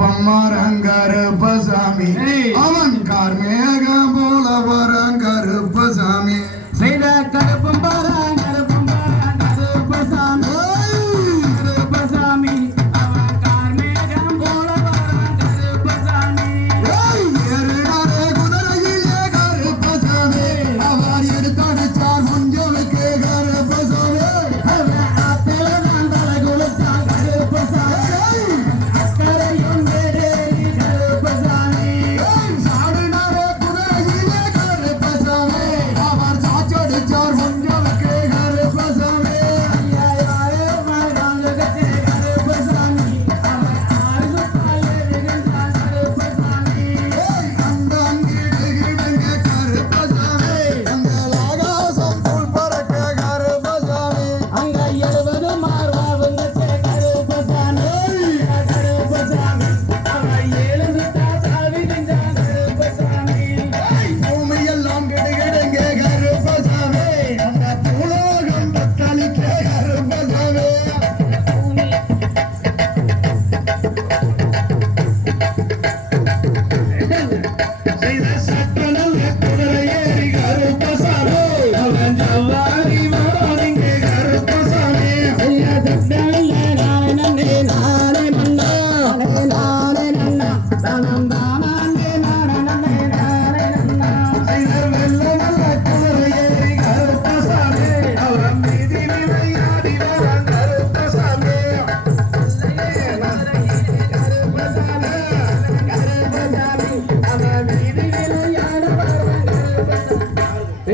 கருப்பம்மா ரங்கருப்பசாமி ஏய். அவன்